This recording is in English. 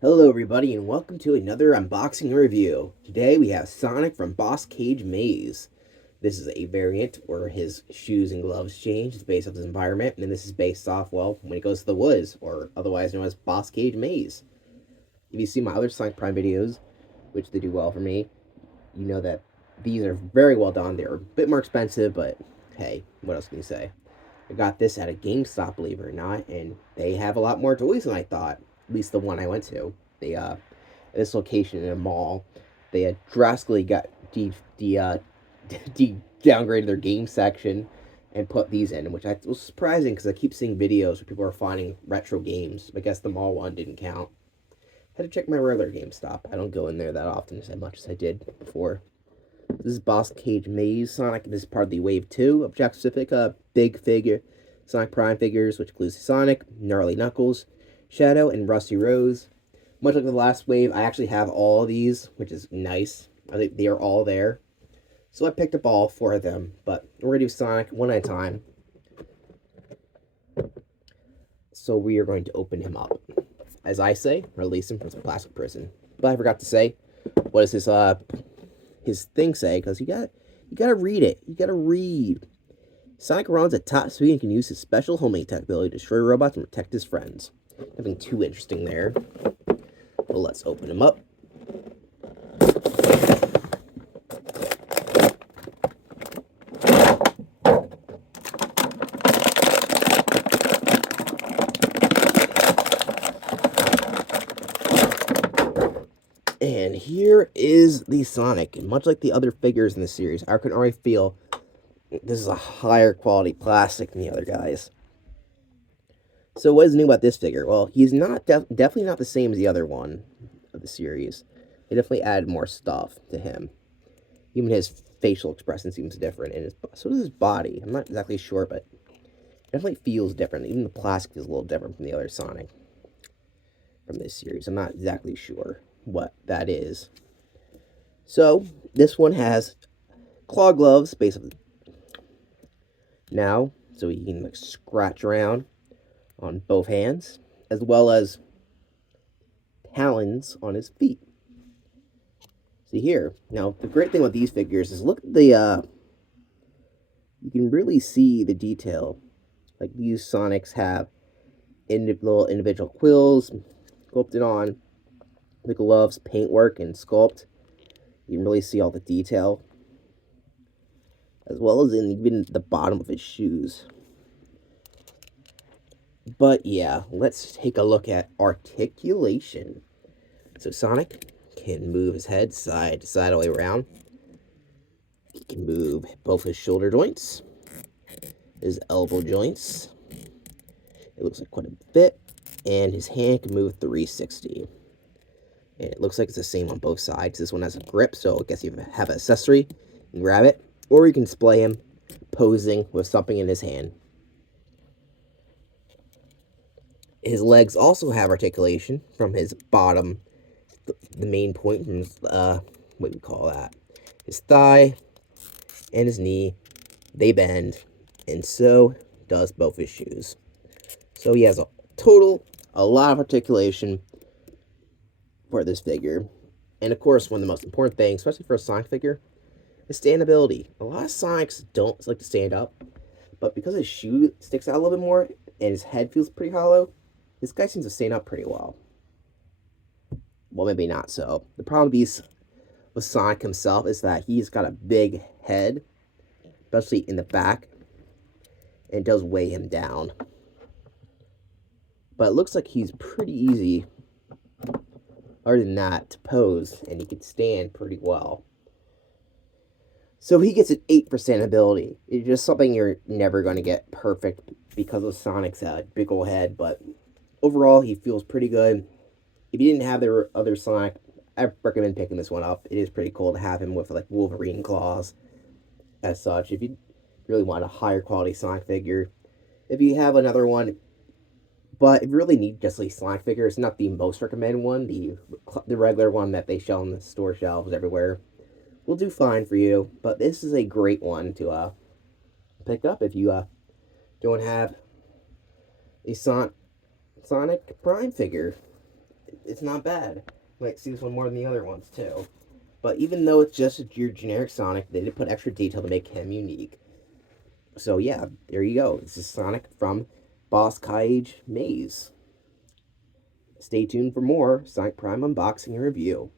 Hello everybody and welcome to another unboxing review. Today we have Sonic from Boscage Maze. This is a variant where his shoes and gloves change. It's based off his environment, and this is based off, well, when he goes to the woods, or otherwise known as Boscage Maze. If you see my other Sonic Prime videos, which they do well for me, you know that these are very well done. They're a bit more expensive, but hey, what else can you say? I got this at a GameStop, believe it or not, and they have a lot more toys than I thought. At least the one I went to. They at this location in a mall, they had drastically got downgraded their game section and put these in, which was surprising because I keep seeing videos where people are finding retro games. I guess the mall one didn't count. Had to check my regular GameStop. I don't go in there that often as much as I did before. This is Boscage Maze Sonic. This is part of the Wave 2 of Jack Pacific big figure Sonic Prime figures, which includes Sonic, Gnarly Knuckles, Shadow, and Rusty Rose. Much like the last wave, I actually have all of these, which is nice. I think they are all there. So I picked up all four of them, but we're going to do Sonic one at a time. So we are going to open him up. As I say, release him from some plastic prison. But I forgot to say, what does his thing say? Because you gotta read it. You gotta read. Sonic runs at top speed and can use his special homing attack ability to destroy robots and protect his friends. Nothing too interesting there. Well, let's open him up. And here is the Sonic. And much like the other figures in the series, I can already feel this is a higher quality plastic than the other guys. So what is new about this figure? Well, he's not definitely not the same as the other one of the series. They definitely added more stuff to him. Even his facial expression seems different, and so does his body. I'm not exactly sure, but it definitely feels different. Even the plastic is a little different from the other Sonic from this series. I'm not exactly sure what that is. So this one has claw gloves, basically. Now, so he can like scratch around on both hands, as well as talons on his feet. See here. Now, the great thing with these figures is look at the, you can really see the detail. Like these Sonics have little individual quills sculpted on the gloves, paintwork, and sculpt. You can really see all the detail, as well as in even the bottom of his shoes. But yeah, let's take a look at articulation. So Sonic can move his head side to side all the way around. He can move both his shoulder joints, his elbow joints. It looks like quite a bit. And his hand can move 360. And it looks like it's the same on both sides. This one has a grip, so I guess you have an accessory. You can grab it. Or you can display him posing with something in his hand. His legs also have articulation from his bottom, the main point from his, what do we call that? His thigh and his knee, they bend, and so does both his shoes. So he has a lot of articulation for this figure. And of course, one of the most important things, especially for a Sonic figure, is standability. A lot of Sonics don't like to stand up, but because his shoe sticks out a little bit more and his head feels pretty hollow, this guy seems to stand up pretty well. Well, maybe not so. The problem with Sonic himself is that he's got a big head, especially in the back, and it does weigh him down. But it looks like he's pretty easy, other than that, to pose, and he can stand pretty well. So he gets an 8% ability. It's just something you're never going to get perfect because of Sonic's big old head, but overall, he feels pretty good. If you didn't have the other Sonic, I recommend picking this one up. It is pretty cool to have him with like Wolverine claws as such. If you really want a higher quality Sonic figure, if you have another one, but if you really need just a Sonic figure, it's not the most recommended one. The regular one that they sell on the store shelves everywhere will do fine for you. But this is a great one to pick up if you don't have a Sonic Prime figure. It's not bad. I like see this one more than the other ones too. But even though it's just your generic Sonic, they did put extra detail to make him unique. So yeah, there you go. This is Sonic from Boscage Maze. Stay tuned for more Sonic Prime unboxing and review.